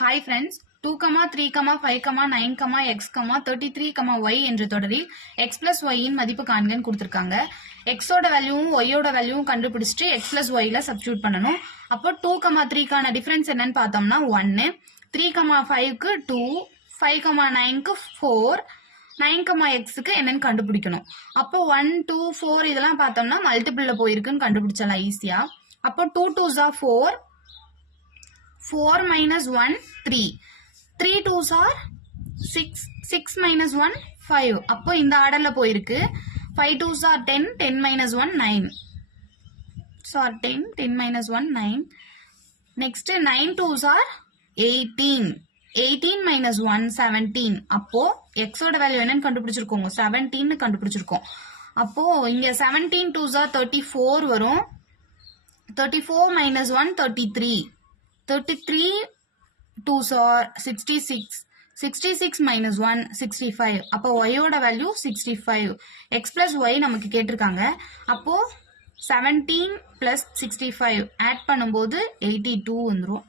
Hi friends, 2, 3, 5, 9, x, 33, y என்ற தொடரில் x plus y இன் மதிப்பு காண்கன்னு கொடுத்திருக்காங்க. x ஓட வேல்யூவும் y ஓட வேல்யூவும் கண்டுபிடிச்சிட்டு x plus y ல சப்ஸ்டிட்யூட் பண்ணணும். அப்போ 2, 3 கான டிஃபரன்ஸ் என்னன்னு பார்த்தோம்னா 1, 3, 5க்கு 2, 5, 9க்கு 4, 9, xக்கு என்னன்னு கண்டுபிடிக்கணும். அப்போ 1, 2, 4 இதெல்லாம் பார்த்தோம்னா மல்டிபிள்ல போயிருக்குன்னு கண்டுபிடிச்சலாம் ஈஸியா. அப்போ 2 2s are 4, 4 minus 1, 3. 3 2s are 6. 6 minus 1, 5. அப்போ இந்த ஆர்டர்ல போயிருக்கு. 5 2s are 10. 10 minus 1, 9. So 10. 10 minus 1, 9. Next 9 2s are 18. 18 minus 1, 17. அப்போ x ஓட வேல்யூ என்னன்னு கண்டுபிடிச்சிருக்கோம். 17 கண்டுபிடிச்சிருக்கோம். அப்போ இங்க 17 2s are 34 வரும். 34 minus 1, 33. 33 2s are 66. 66 minus 1, 65. அப்போ y ஓட வேல்யூ 65. x plus y நமக்கு கேட்டிருக்காங்க. அப்போ 17 plus 65 ஆட் பண்ணும்போது 82 வந்துரும்.